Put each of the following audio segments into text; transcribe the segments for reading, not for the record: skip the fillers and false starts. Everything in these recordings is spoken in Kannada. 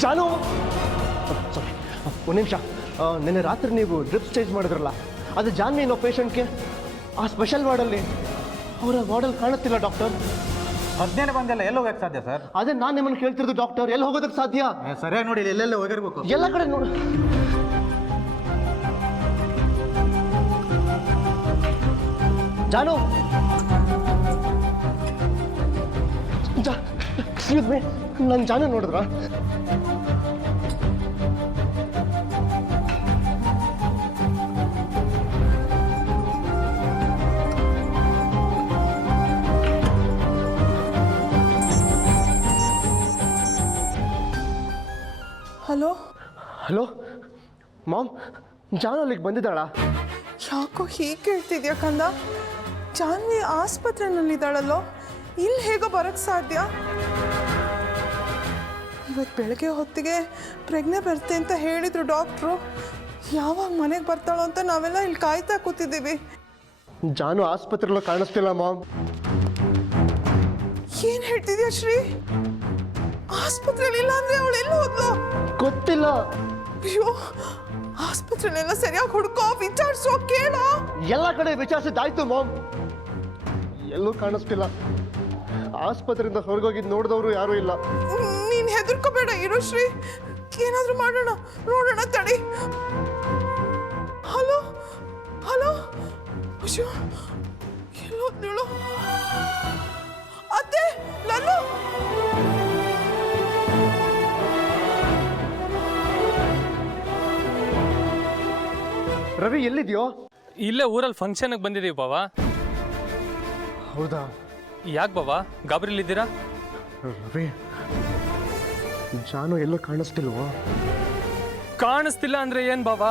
ಜಾನು ಸಾರಿ, ಒಂದು ನಿಮಿಷ. ನಿನ್ನೆ ರಾತ್ರಿ ನೀವು ಡ್ರಿಪ್ಸ್ ಚೇಂಜ್ ಮಾಡಿದ್ರಲ್ಲ, ಅದು ಜಾನ್ವಿ ಅನ್ನೋ ಪೇಷಂಟ್ಗೆ ಆ ಸ್ಪೆಷಲ್ ವಾರ್ಡಲ್ಲಿ ಅವರ ವಾರ್ಡಲ್ಲಿ ಕಾಣುತ್ತಿಲ್ಲ ಡಾಕ್ಟರ್. 15 ಬಂದೆಲ್ಲ ಎಲ್ಲಿ ಹೋಗಕ್ಕೆ ಸಾಧ್ಯ ಸರ್? ಅದೇ ನಾನು ನಿಮ್ಮನ್ನು ಕೇಳ್ತಿರೋದು ಡಾಕ್ಟರ್, ಎಲ್ಲಿ ಹೋಗೋದಕ್ಕೆ ಸಾಧ್ಯ? ಸರಿಯಾಗಿ ನೋಡಿ, ಎಲ್ಲೆಲ್ಲ ಹೋಗಿರ್ಬೇಕು. ಎಲ್ಲ ಕಡೆ ನೋಡಿ. ಜಾನು, ಎಕ್ಸ್ಕ್ಯೂಸ್ ಮೀ, ನನ್ನ ಜಾನು ನೋಡಿದ್ರ? ಹಲೋ ಹಲೋ ಮಾಮ್, ಜಾನು ಅಲ್ಲಿಗೆ ಬಂದಿದ್ದಾಳ? ಯಾಕೋ ಹೀಗೆ ಕೇಳ್ತಿದ್ಯಾ ಕಂದ? ಜಾನ್ವಿ ಆಸ್ಪತ್ರೆನಲ್ಲಿದ್ದಾಳಲ್ಲೋ, ಇಲ್ಲಿ ಹೇಗೋ ಬರೋಕ್ಕೆ ಸಾಧ್ಯ? ಇವತ್ತು ಬೆಳಗ್ಗೆ ಹೊತ್ತಿಗೆ ಪ್ರಜ್ಞೆ ಬರ್ತೆ ಅಂತ ಹೇಳಿದರು ಡಾಕ್ಟ್ರು. ಯಾವಾಗ ಮನೆಗೆ ಬರ್ತಾಳೋ ಅಂತ ನಾವೆಲ್ಲ ಇಲ್ಲಿ ಕಾಯ್ತಾ ಕೂತಿದ್ದೀವಿ. ಜಾನು ಆಸ್ಪತ್ರೆಲ್ಲ ಕಾಣಿಸ್ತಿಲ್ಲ ಮಾಮ್. ಏನು ಹೇಳ್ತಿದ್ಯಾ ಶ್ರೀ? ಆಸ್ಪತ್ರೆಯಲ್ಲಿ ಇಲ್ಲ ಅಂದ್ರೆ ಅವಳು ಎಲ್ಲಿ ಹೋದ್ಲು? ಗೊತ್ತಿಲ್ಲ. ಅಯ್ಯೋ, ಆಸ್ಪತ್ರೆನೆಲ್ಲ ಸರಿಯಾಗಿ ಹುಡ್ಕೋ, ವಿಚಾರಿಸೋ, ಕೇಳೋ. ಎಲ್ಲ ಕಡೆ ವಿಚಾರಿಸಿದ್ದಾಯ್ತು ಮಾಮ್, ಎಲ್ಲೂ ಕಾಣಿಸ್ತಿಲ್ಲ. ಆಸ್ಪತ್ರೆಯಿಂದ ಹೊರಗೋಗಿದ್ದು ನೋಡಿದವರು ಯಾರೂ ಇಲ್ಲ. ನೀನು ಹೆದರ್ಕೋಬೇಡ ಇರು ಶ್ರೀ, ಏನಾದರೂ ಮಾಡೋಣ, ನೋಡೋಣ ತಡಿ. ಹಲೋ ಹಲೋ, ಅಯ್ಯೋ ಎಲ್ಲೋದ್ನೇಳು? ಅತ್ತೆ, ಲಲ್ಲು. ರವಿ ಎಲ್ಲಿದ್ಯೋ? ಇಲ್ಲೇ ಊರಲ್ಲಿ ಫಂಕ್ಷನ್ಗೆ ಬಂದಿದ್ದೀವಿ ಬಾವಾ. ಹೌದಾ? ಯಾಕೆ ಬಾವಾ ಗಾಬರಿಲಿದ್ದೀರಾ? ರವಿ, ಜಾನು ಎಲ್ಲೂ ಕಾಣಿಸ್ತಿಲ್ವೋ? ಕಾಣಿಸ್ತಿಲ್ಲ ಅಂದ್ರೆ ಏನು ಬಾವಾ?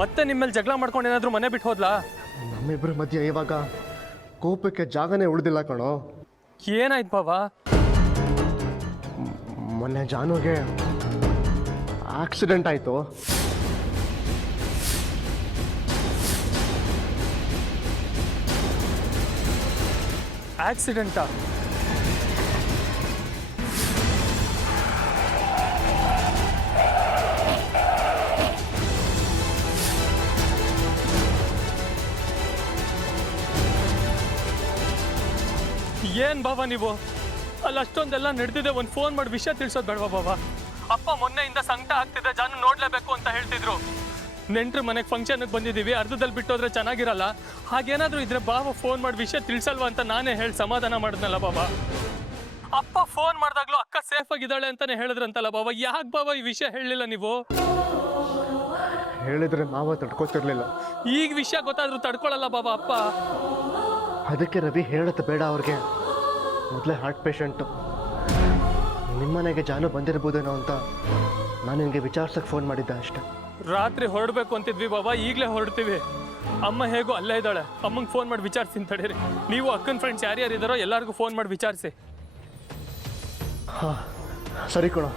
ಮತ್ತೆ ನಿಮ್ಮಲ್ಲಿ ಜಗಳ ಮಾಡ್ಕೊಂಡು ಏನಾದರೂ ಮನೆ ಬಿಟ್ಟು ಹೋದ್ಲಾ? ನಮ್ಮಿಬ್ಬರ ಮಧ್ಯೆ ಇವಾಗ ಕೋಪಕ್ಕೆ ಜಾಗನೇ ಉಳಿದಿಲ್ಲ ಕಣೋ. ಏನಾಯ್ತು ಬಾವಾ? ಮೊನ್ನೆ ಜಾನುಗೆ ಆಕ್ಸಿಡೆಂಟ್ ಆಯಿತು. ಆಕ್ಸಿಡೆಂಟಾ? ಏನ್ ಬಾಬಾ ನೀವು ಅಲ್ಲಿ ಅಷ್ಟೊಂದೆಲ್ಲ ನಡೆದಿದೆ, ಒಂದು ಫೋನ್ ಮಾಡಿ ವಿಷಯ ತಿಳಿಸೋದು ಬೇಡವಾ ಬಾಬಾ? ಅಪ್ಪ ಮೊನ್ನೆಯಿಂದ ಸಂಕಟ ಆಗ್ತಿದೆ, ಜಾನು ನೋಡ್ಲೇಬೇಕು ಅಂತ ಹೇಳ್ತಿದ್ರು. ನೆಂಟ್ರ ಮನೆಗೆ ಫಂಕ್ಷನ್ಗೆ ಬಂದಿದ್ದೀವಿ, ಅರ್ಧದಲ್ಲಿ ಬಿಟ್ಟೋದ್ರೆ ಚೆನ್ನಾಗಿರಲ್ಲ. ಹಾಗೇನಾದರೂ ಇದ್ರೆ ಬಾಬಾ ಫೋನ್ ಮಾಡಿ ವಿಷಯ ತಿಳಿಸಲ್ವಾ ಅಂತ ನಾನೇ ಹೇಳಿ ಸಮಾಧಾನ ಮಾಡಿದ್ನಲ್ಲ ಬಾಬಾ. ಅಪ್ಪ ಫೋನ್ ಮಾಡಿದಾಗ್ಲೂ ಅಕ್ಕ ಸೇಫ್ ಆಗಿದ್ದಾಳೆ ಅಂತಾನೆ ಹೇಳಿದ್ರಂತಲ್ಲ ಬಾಬಾ. ಯಾಕೆ ಬಾಬಾ ಈ ವಿಷಯ ಹೇಳಲಿಲ್ಲ ನೀವು? ಹೇಳಿದ್ರೆ ಮಾವ ತಡ್ಕೋತಿರ್ಲಿಲ್ಲ. ಈಗ ವಿಷಯ ಗೊತ್ತಾದ್ರೂ ತಡ್ಕೊಳ್ಳಲ್ಲ ಬಾಬಾ ಅಪ್ಪ. ಅದಕ್ಕೆ ರವಿ ಹೇಳತ್ತೆ ಬೇಡ ಅವ್ರಿಗೆ. ಮೊದಲೇ ಹಾರ್ಟ್ ಪೇಷಂಟು. ನಿಮ್ಮನೆಗೆ ಜಾನು ಬಂದಿರ್ಬೋದೇನೋ ಅಂತ ನಾನು ನಿನಗೆ ವಿಚಾರಿಸಕ್ಕೆ ಫೋನ್ ಮಾಡಿದ್ದೆ ಅಷ್ಟೆ. ರಾತ್ರಿ ಹೊರಡಬೇಕು ಅಂತಿದ್ವಿ ಬಾಬಾ, ಈಗಲೇ ಹೊರಡ್ತೀವಿ. ಅಮ್ಮ ಹೇಗೋ ಅಲ್ಲೇ ಇದ್ದಾಳೆ, ಅಮ್ಮಂಗೆ ಫೋನ್ ಮಾಡಿ ವಿಚಾರಿಸ್ತೀನಿ ತಡೀರಿ. ನೀವು ಅಕ್ಕನ ಫ್ರೆಂಡ್ಸ್ ಯಾರ್ಯಾರು ಇದ್ದಾರೋ ಎಲ್ಲರಿಗೂ ಫೋನ್ ಮಾಡಿ ವಿಚಾರಿಸಿ. ಹಾಂ ಸರಿ ಕಣೋ.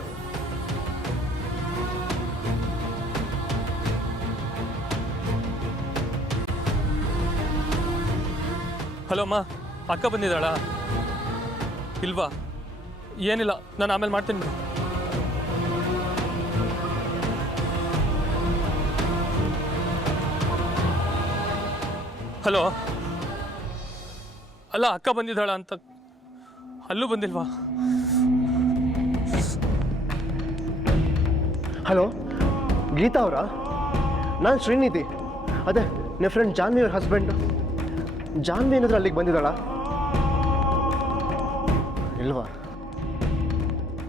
ಹಲೋ ಅಮ್ಮ, ಅಕ್ಕ ಬಂದಿದ್ದಾಳಾ? ಇಲ್ವಾ? ಏನಿಲ್ಲ, ನಾನು ಆಮೇಲೆ ಮಾಡ್ತೀನಿ ಬಿಡು. ಹಲೋ, ಅಲ್ಲ ಅಕ್ಕ ಬಂದಿದ್ದಾಳ ಅಂತ. ಅಲ್ಲೂ ಬಂದಿಲ್ವಾ? ಹಲೋ ಗೀತಾ ಅವರಾ? ನಾನು ಶ್ರೀನಿಧಿ. ಅದೇ ನಿಮ್ಮ ಫ್ರೆಂಡ್ ಜಾನ್ವಿ ಅವ್ರ ಹಸ್ಬೆಂಡು. ಜಾನ್ವಿ ಏನಾದರೂ ಅಲ್ಲಿಗೆ ಬಂದಿದ್ದಾಳಾ? ಇಲ್ವಾ?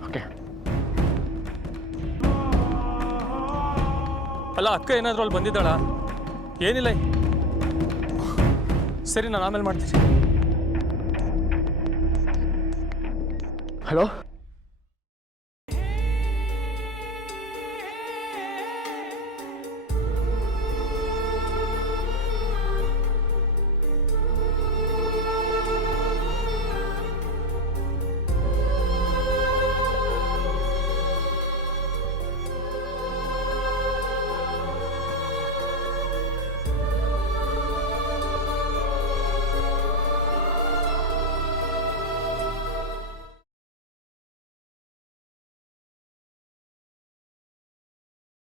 ಓಕೆ. ಅಲ್ಲ ಅಕ್ಕ ಏನಾದರೂ ಅಲ್ಲಿ ಬಂದಿದ್ದಾಳಾ? ಏನಿಲ್ಲ. ಸರಿ, ನಾನು ಆಮೇಲೆ ಮಾಡ್ತೀನಿ. ಹಲೋ